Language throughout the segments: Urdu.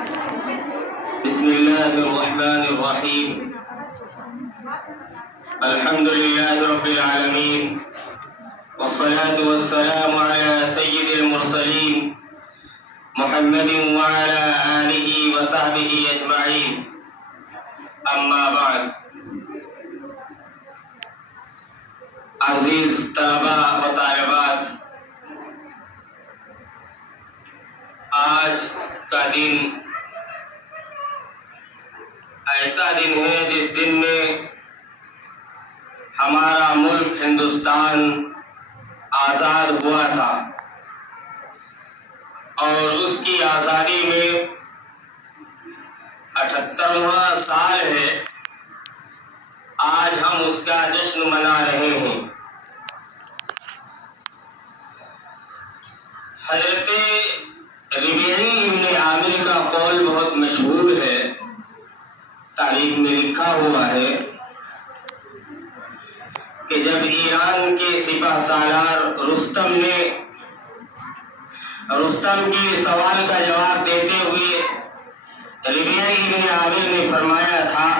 بسم الله الرحمن الرحيم. الحمد لله رب العالمين، والصلاة والسلام على سيد المرسلين محمد وعلى آله وصحبه أجمعين. أما بعد. عزیز طلبہ و طالبات، آج کا دن ایسا دن ہے جس دن میں ہمارا ملک ہندوستان آزاد ہوا تھا، اور اس کی آزادی میں 78واں سال ہے. آج ہم اس کا جشن منا رہے ہیں. حضرت ربیعی ابن عامر کا قول بہت مشہور ہے، تاریخ میں لکھا ہوا ہے کہ جب ایران کے سپہ سالار رستم کے سوال کا جواب دیتے ہوئے ربیعی ابن عامر نے فرمایا تھا: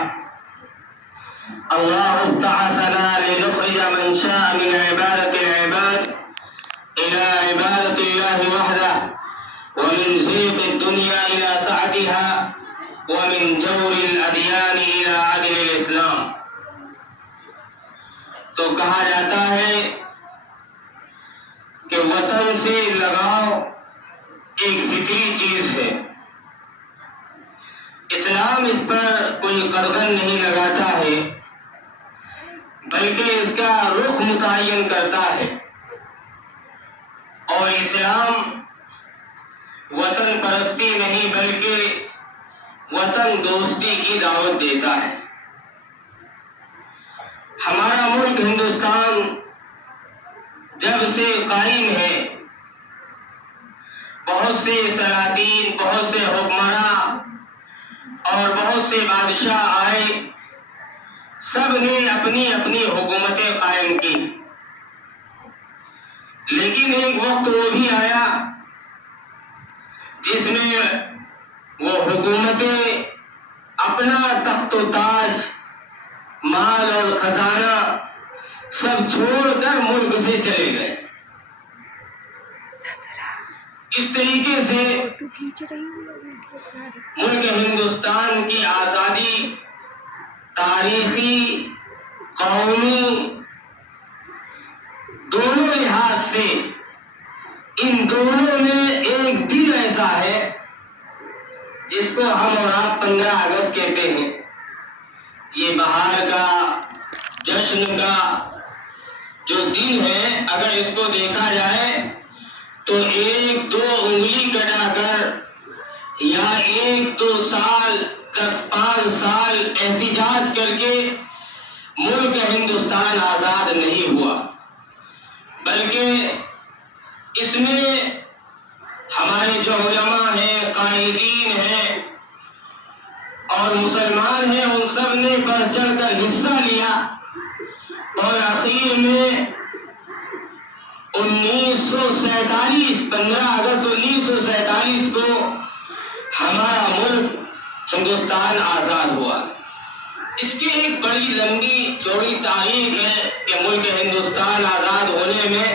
اللہ ابتعثنا لنخرج من شاء من عبادة العباد إلى عبادة الله وحده، ومن ضيق الدنيا إلى سعتها، ومن جور الأديان إلى عدل الإسلام. تو کہا جاتا ہے کہ وطن سے لگاؤ ایک فطری چیز ہے. اسلام اس پر کوئی قدغن نہیں لگاتا ہے، بلکہ اس کا رخ متعین کرتا ہے. اور اسلام وطن پرستی نہیں بلکہ وطن دوستی کی دعوت دیتا ہے. ہمارا ملک ہندوستان جب سے قائم ہے، بہت سے سلاطین، بہت سے حکمراں اور بہت سے بادشاہ آئے، سب نے اپنی اپنی حکومتیں قائم کی. لیکن ایک وقت وہ بھی آیا جس میں وہ حکومتیں اپنا تخت و تاج، مال اور خزانہ سب چھوڑ کر ملک سے چلے گئے. اس طریقے سے ملک ہندوستان کی آزادی تاریخی، قومی، دونوں لحاظ سے ان دونوں میں ایک دن ایسا ہے جس کو ہم اور آپ 15 اگست کہتے ہیں. یہ بہار کا، جشن کا جو دن ہے، اگر اس کو دیکھا جائے تو 1-2 انگلی کٹا کر یا 1-2 سال، 10-5 سال احتجاج کر کے ملک ہندوستان آزاد نہیں ہوا، بلکہ اس میں ہمارے جو علماء ہیں، قائدین ہیں اور مسلمان ہیں، ان سب نے بڑھ چڑھ کر حصہ لیا. اور آخر میں 1947 15 اگست 1947 کو ہمارا ملک ہندوستان آزاد ہوا. اس کی ایک بڑی لمبی چوڑی تاریخ ہے کہ ملک ہندوستان آزاد ہونے میں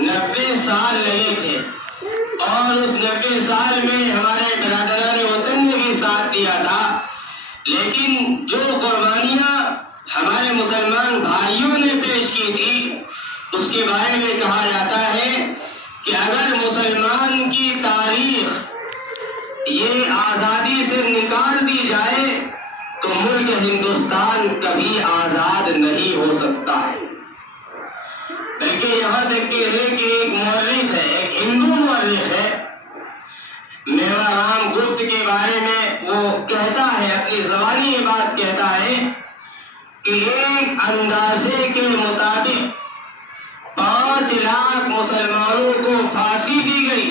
90 سال لگے تھے، اور اس 90 سال میں ہمارے برادران وطن نے بھی ساتھ دیا تھا. لیکن جو قربانیاں ہمارے مسلمان بھائیوں نے پیش کی تھی، اس کے بارے میں کہا جاتا ہے کہ اگر مسلمان کی تاریخ یہ آزادی سے نکال دی جائے تو ملک ہندوستان کبھی آزاد نہیں ہو سکتا ہے. بلکہ یہاں تک کہ ایک مورخ ہے، ایک ہندو مورخ ہے، میوا رام گپت کے بارے میں وہ کہتا ہے، اپنی زبانی یہ بات کہتا ہے کہ ایک اندازے کے مطابق 5 لاکھ مسلمانوں کو پھانسی دی گئی،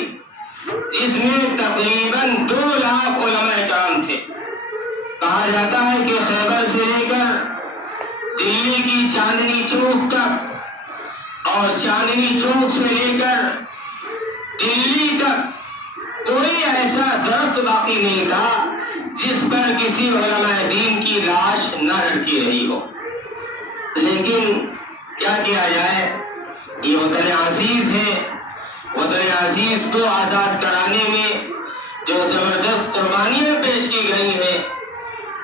جس میں تقریباً 2 لاکھ علماء کرام تھے. کہا جاتا ہے کہ خیبر سے لے کر دلی کی چاندنی چوک تک اور چاندنی چوک سے لے کر دلی تک کوئی ایسا درخت باقی نہیں تھا جس پر کسی علماء دین کی لاش نہ لٹکی رہی ہو۔ لیکن کیا کیا جائے، یہ وطن عزیز ہے، وطن عزیز کو آزاد کرانے میں جو زبردست قربانیاں پیش کی گئی ہیں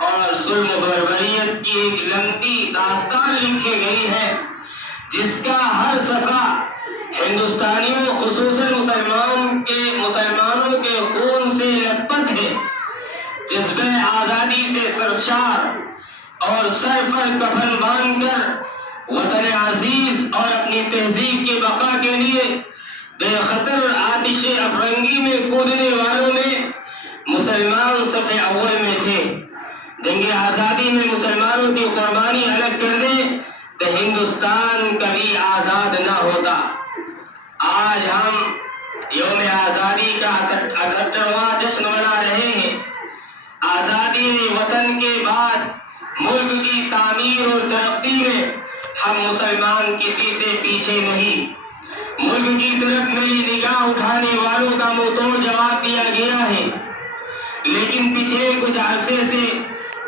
اور ظلم و بربریت کی ایک لمبی داستان لکھی گئی ہے جس کا ہر صفحہ ہندوستانیوں خصوصاً مسلمانوں کے خون سے لبت ہے، جذبہ آزادی سے سرشار اور سر پر کفن باندھ کر وطن عزیز اور اپنی تہذیب کی بقا کے لیے بے خطر آتش افرنگی میں کودنے والوں میں مسلمان صف اول میں تھے۔ جنگ آزادی میں مسلمانوں کی قربانی الگ کر دیں تو ہندوستان کبھی آزاد نہ ہوتا۔ آج ہم یوم آزادی کا 78واں جشن منا رہے ہیں۔ آزادی وطن کے بعد ملک کی تعمیر اور ترقی میں ہم مسلمان کسی سے پیچھے نہیں۔ ملک کی طرف میری نگاہ اٹھانے والوں کا منہ توڑ جواب دیا گیا ہے، لیکن پچھلے کچھ عرصے سے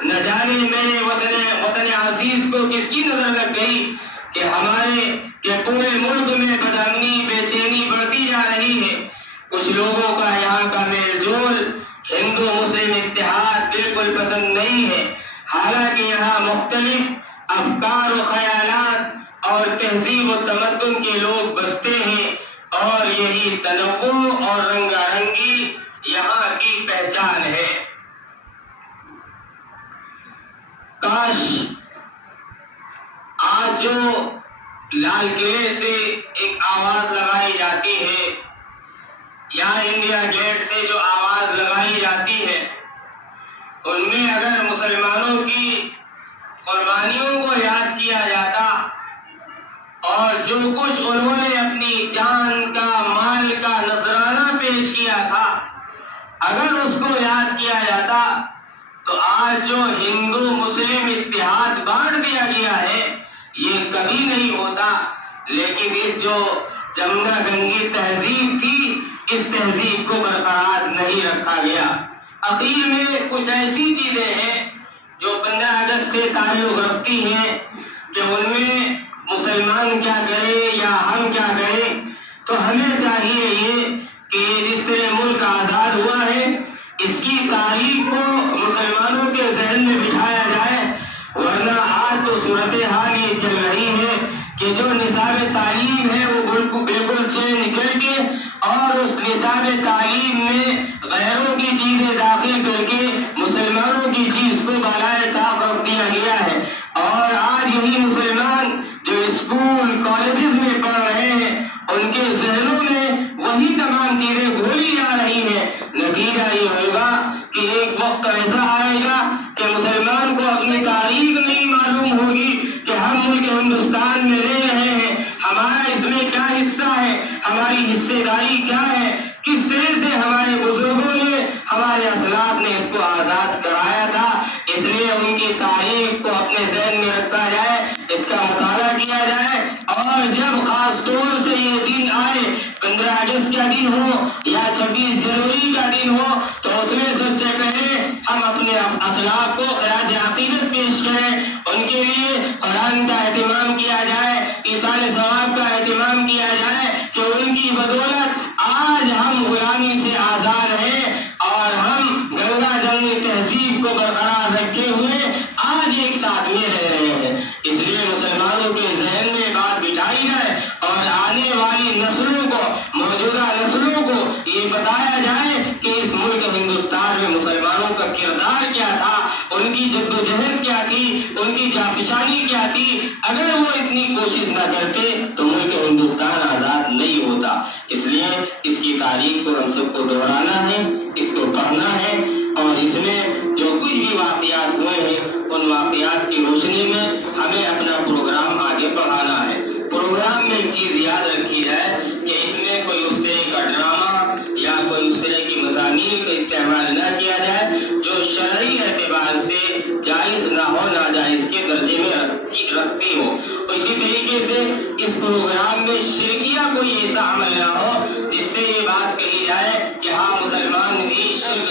نہ جانے میرے وطن عزیز کو کس کی نظر لگ گئی کہ پورے ملک میں بدامنی بے چینی بڑھتی جا رہی ہے۔ کچھ لوگوں کا یہاں کا میل جول ہندو مسلم اتحاد بالکل پسند نہیں ہے، حالانکہ یہاں مختلف افکار و خیالات اور تہذیب و تمدن کے لوگ بستے ہیں اور یہی تنوع اور رنگا رنگی یہاں کی پہچان ہے۔ کاش آج جو لال قلعے سے ایک آواز لگائی جاتی ہے یا انڈیا گیٹ سے جو آواز لگائی جاتی ہے، ان میں اگر مسلمانوں کی قربانیوں کو یاد کیا جاتا اور جو کچھ انہوں نے اپنی جان کا مال کا نذرانہ پیش کیا تھا اگر اس کو یاد کیا جاتا تو آج جو ہندو مسلم اتحاد بانٹ دیا گیا ہے یہ کبھی نہیں ہوتا۔ لیکن اس جو جمنا گنگی تہذیب تھی اس تہذیب کو برقرار نہیں رکھا گیا۔ اخیر میں کچھ ایسی چیزیں ہیں جو 15 اگست سے تعلق رکھتی ہیں کہ ان میں مسلمان کیا کرے یا ہم کیا کریں، تو ہمیں چاہیے یہ کہ جس طرح ملک آزاد ہوا ہے اس کی تاریخ کو مسلمانوں کے ذہن میں بٹھایا جائے، ورنہ آج تو صورتحال یہ چل رہی ہے کہ جو نصاب تعلیم ہے وہ بالکل سے نکل کے اور اس نصاب تعلیم میں غیروں کی چیزیں داخل کر کے مسلمانوں کی چیز کو بالائے طاق رکھ دیا گیا ہے، اور آج یہی مسلمان جو اسکول کالجز میں پڑھ رہے ہیں ان کے ذہنوں میں وہی تمام چیزیں گھولی جا رہی ہیں۔ نتیجہ یہ ہوگا کہ ایک وقت ایسا آئے گا کہ مسلمان کو اپنی تاریخ نہیں معلوم ہوگی کہ ہم ملک ہندوستان میں رہ رہے ہیں، ہمارا اس میں کیا حصہ ہے، ہماری حصے داری کیا ہے، کس طرح سے ہمارے بزرگوں نے ہمارے اسلاف نے اس کو آزاد کرایا تھا۔ اس لیے ان کی تاریخ کو اپنے ذہن میں رکھا جائے، اس کا مطالعہ کیا جائے، اور جب خاص طور سے یہ دن آئے 15 اگست کا دن ہو یا 26 جنوری کا دن ہو تو اس میں سب سے پہلے ہم اپنے اسلاف کو خراج عقیدت پیش کریں، ان کے لیے قرآن کا اہتمام کیا جائے، ایصال ثواب کا اہتمام کیا جائے کہ ان کی بدولت آج ہم غلامی سے آزاد ہیں اور ہم گنگا جمنی تہذیب کو برقرار رکھے ہوئے آج ایک ساتھ میں رہ رہے ہیں۔ اس لیے مسلمانوں کے ذہن میں بات بٹھائی جائے اور آنے والی نسلوں کو، موجودہ نسلوں کو یہ بتایا جائے کہ اس ملک ہندوستان میں مسلمانوں کا کردار کیا تھا، ان کی جدوجہد کیا تھی، ان کی جافشانی کیا تھی۔ اگر وہ اتنی کوشش نہ کرتے تو ملک ہندوستان آزاد نہیں ہوتا۔ اس لیے اس کی تاریخ کو ہم سب کو دہرانا ہے، اس کو پڑھنا ہے، اور اس میں جو کچھ بھی واقعات ہوئے ہیں ان واقعات کی روشنی میں ہمیں اپنا پروگرام آگے بڑھانا ہے۔ پروگرام میں ایک چیز یاد رکھی جائے کہ اس میں کوئی اس طرح کا ڈرامہ یا کوئی اس طرح کی مضامین کا استعمال نہ کیا جائے جو شرعی اعتبار سے جائز نہ ہو، ناجائز کے درجے میں رکھتی ہو۔ اسی طریقے سے اس پروگرام میں شرکیہ کوئی ایسا عمل نہ ہو جس سے یہ بات کہی جائے کہ ہاں مسلمان بھی شرک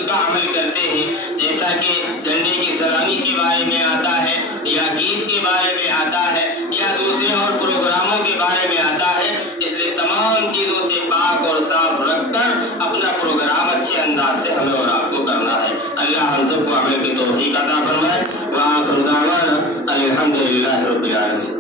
والحمد للہ رب العالمین.